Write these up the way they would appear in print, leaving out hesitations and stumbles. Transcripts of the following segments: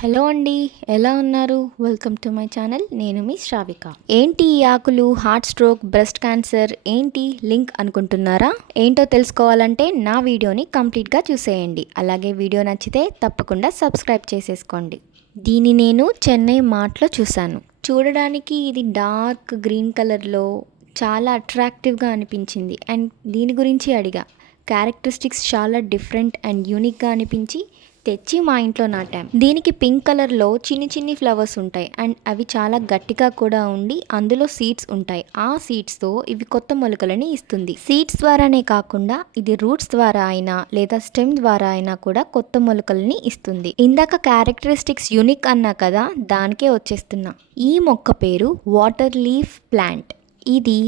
Hello అండి, ఎలా ఉన్నారు? Welcome to my channel. నేను మీ శ్రావిక. ఏంటి ఈ ఆకులు? హార్ట్ స్ట్రోక్, బ్రెస్ట్ క్యాన్సర్ ఏంటి లింక్ అనుకుంటున్నారా? ఏంటో తెలుసుకోవాలంటే నా వీడియోని కంప్లీట్గా చూసేయండి. అలాగే వీడియో నచ్చితే తప్పకుండా సబ్స్క్రైబ్ చేసేసుకోండి. దీన్ని నేను చెన్నై మార్ట్లో చూశాను. చూడడానికి ఇది డార్క్ గ్రీన్ కలర్లో చాలా అట్రాక్టివ్గా అనిపించింది. అండ్ దీని గురించి అడిగా. క్యారెక్టరిస్టిక్స్ చాలా డిఫరెంట్ అండ్ యూనిక్గా అనిపించి తెచ్చి మా ఇంట్లో నాటాం. దీనికి పింక్ కలర్లో చిన్ని ఫ్లవర్స్ ఉంటాయి అండ్ అవి చాలా గట్టిగా కూడా ఉండి అందులో సీడ్స్ ఉంటాయి. ఆ సీడ్స్తో ఇవి కొత్త మొలకలని ఇస్తుంది. సీడ్స్ ద్వారానే కాకుండా ఇది రూట్స్ ద్వారా అయినా లేదా స్టెమ్ ద్వారా అయినా కూడా కొత్త మొలకలని ఇస్తుంది. ఇందాక క్యారెక్టరిస్టిక్స్ యూనిక్ అన్నా కదా, దానికే వచ్చేస్తున్నా. ఈ మొక్క పేరు వాటర్ లీఫ్ ప్లాంట్. ఇది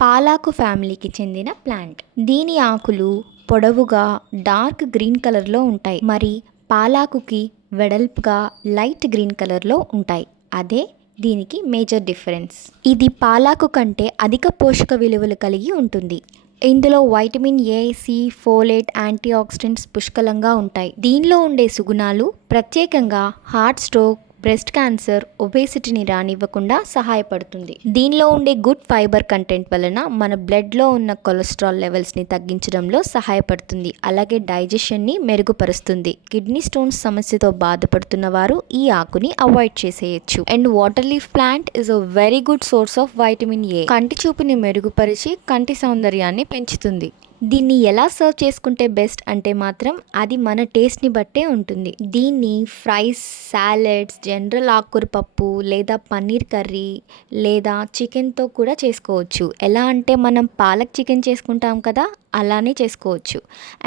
పాలాకు ఫ్యామిలీకి చెందిన ప్లాంట్. దీని ఆకులు పొడవుగా డార్క్ గ్రీన్ కలర్లో ఉంటాయి. మరి పాలాకుకి వెడల్పుగా లైట్ గ్రీన్ కలర్లో ఉంటాయి. అదే దీనికి మేజర్ డిఫరెన్స్. ఇది పాలాకు కంటే అధిక పోషక విలువలు కలిగి ఉంటుంది. ఇందులో vitamin A, C, folate, antioxidants పుష్కలంగా ఉంటాయి. దీనిలో ఉండే సుగుణాలు ప్రత్యేకంగా హార్ట్ స్ట్రోక్, బ్రెస్ట్ క్యాన్సర్, ఒబేసిటీని రానివ్వకుండా సహాయపడుతుంది. దీనిలో ఉండే గుడ్ ఫైబర్ కంటెంట్ వలన మన బ్లడ్లో ఉన్న కొలెస్ట్రాల్ లెవెల్స్ని తగ్గించడంలో సహాయపడుతుంది. అలాగే డైజెషన్ని మెరుగుపరుస్తుంది. కిడ్నీ స్టోన్స్ సమస్యతో బాధపడుతున్న వారు ఈ ఆకుని అవాయిడ్ చేసేయచ్చు. And water leaf plant is a very good source of vitamin A. కంటి చూపుని మెరుగుపరిచి కంటి సౌందర్యాన్ని పెంచుతుంది. దీన్ని ఎలా సర్వ్ చేసుకుంటే బెస్ట్ అంటే మాత్రం అది మన టేస్ట్ని బట్టే ఉంటుంది. దీన్ని ఫ్రైస్, సాలెడ్స్, జనరల్ ఆకుకూర పప్పు లేదా పన్నీర్ కర్రీ లేదా చికెన్తో కూడా చేసుకోవచ్చు. ఎలా అంటే మనం పాలక్ చికెన్ చేసుకుంటాం కదా, అలానే చేసుకోవచ్చు.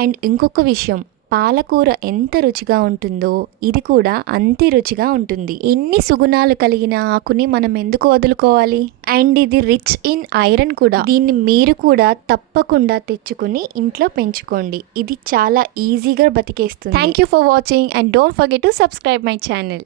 అండ్ ఇంకొక విషయం, పాలకూర ఎంత రుచిగా ఉంటుందో ఇది కూడా అంతే రుచిగా ఉంటుంది. ఇన్ని సుగుణాలు కలిగిన ఆకుని మనం ఎందుకు వదులుకోవాలి? అండ్ ఇది రిచ్ ఇన్ ఐరన్ కూడా. దీన్ని మీరు కూడా తప్పకుండా తెచ్చుకుని ఇంట్లో పెంచుకోండి. ఇది చాలా ఈజీగా బతికేస్తుంది. Thank you for watching and don't forget to subscribe my channel.